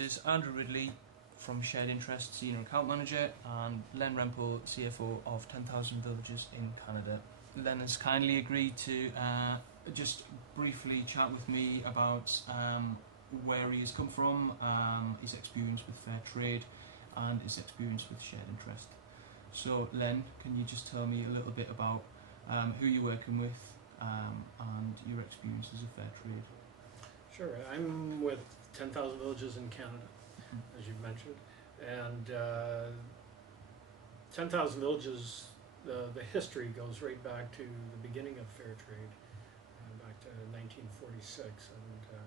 This is Andrew Ridley from Shared Interest, Senior Account Manager, and Len Rempel, CFO of 10,000 Villages in Canada. Len has kindly agreed to just briefly chat with me about where he has come from, his experience with fair trade, and his experience with shared interest. So, Len, can you just tell me a little bit about who you're working with and your experiences of fair trade? Sure, I'm with 10,000 Villages in Canada, as you've mentioned, and 10,000 Villages, the history goes right back to the beginning of fair trade, back to 1946, and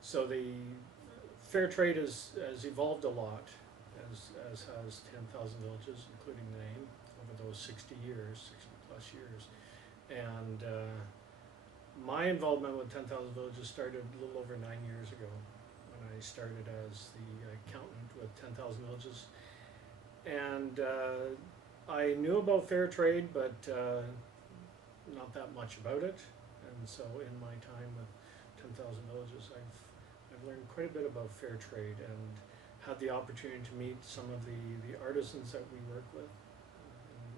so the fair trade has evolved a lot, as has 10,000 Villages, including the name, over those 60 plus years, and my involvement with 10,000 Villages started a little over 9 years ago when I started as the accountant with 10,000 Villages. And I knew about fair trade, but not that much about it. And so in my time with 10,000 Villages, I've learned quite a bit about fair trade and had the opportunity to meet some of the artisans that we work with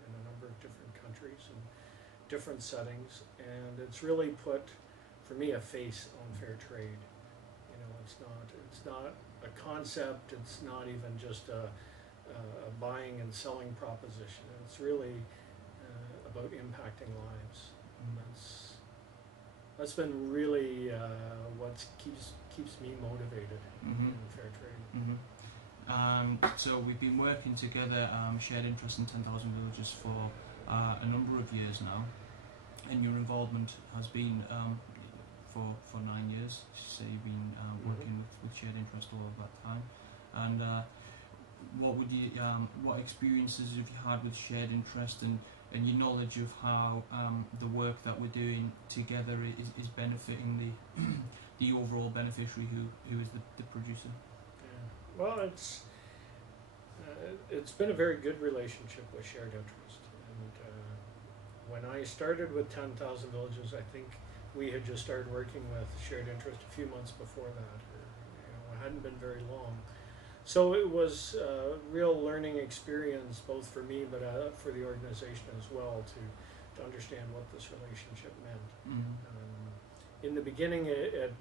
in a number of different countries and different settings, and it's really put, for me, a face on fair trade. You know, it's not a concept. It's not even just a buying and selling proposition. It's really about impacting lives. And that's been really what keeps me motivated in fair trade. So we've been working together, Shared Interest in 10,000 Villages for a number of years now, and your involvement has been for 9 years. So you've been working with Shared Interest all of that time. And what experiences have you had with Shared Interest, and your knowledge of how the work that we're doing together is benefiting the overall beneficiary who is the producer? Yeah. Well, it's been a very good relationship with Shared Interest. When I started with 10,000 Villages, I think we had just started working with Shared Interest a few months before that. It hadn't been very long. So it was a real learning experience, both for me, but for the organization as well, to understand what this relationship meant. In the beginning, it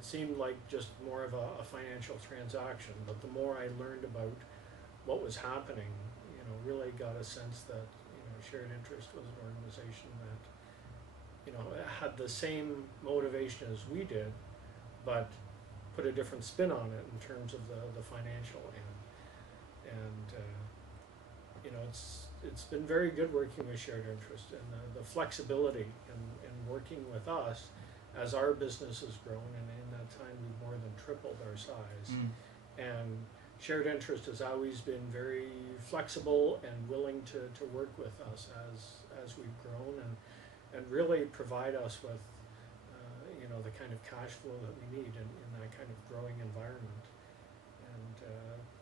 seemed like just more of a financial transaction, but the more I learned about what was happening, really got a sense that Shared Interest was an organization that had the same motivation as we did, but put a different spin on it in terms of the financial end. And it's been very good working with Shared Interest, and the flexibility in working with us as our business has grown, and in that time we've more than tripled our size. And Shared Interest has always been very flexible and willing to work with us as we've grown, and really provide us with the kind of cash flow that we need in that kind of growing environment. And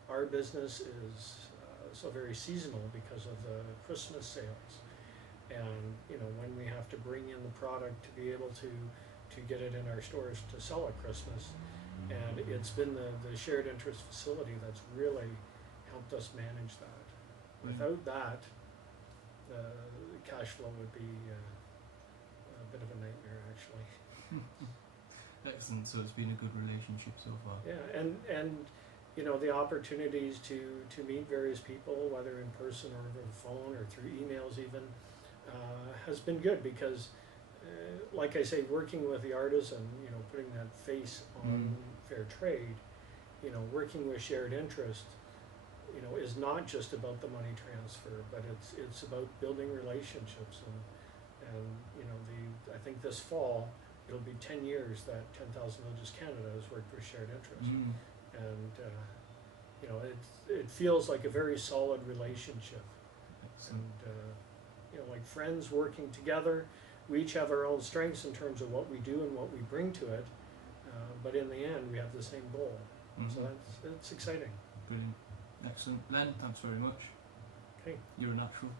our business is so very seasonal because of the Christmas sales, and when we have to bring in the product to be able to get it in our stores to sell at Christmas. And it's been the Shared Interest facility that's really helped us manage that. Without that, the cash flow would be a bit of a nightmare, actually. Excellent. So it's been a good relationship so far. Yeah, and the opportunities to meet various people, whether in person or over the phone or through emails even, has been good because, like I say, working with the artisan, putting that face on fair trade, working with Shared Interest, is not just about the money transfer, but it's about building relationships. And I think this fall it'll be 10 years that 10,000 Villages Canada has worked with Shared Interest, and it feels like a very solid relationship. Excellent. And like friends working together. We each have our own strengths in terms of what we do and what we bring to it, but in the end we have the same goal. So that's exciting. Brilliant. Excellent. Len, thanks very much. Okay. You're a natural.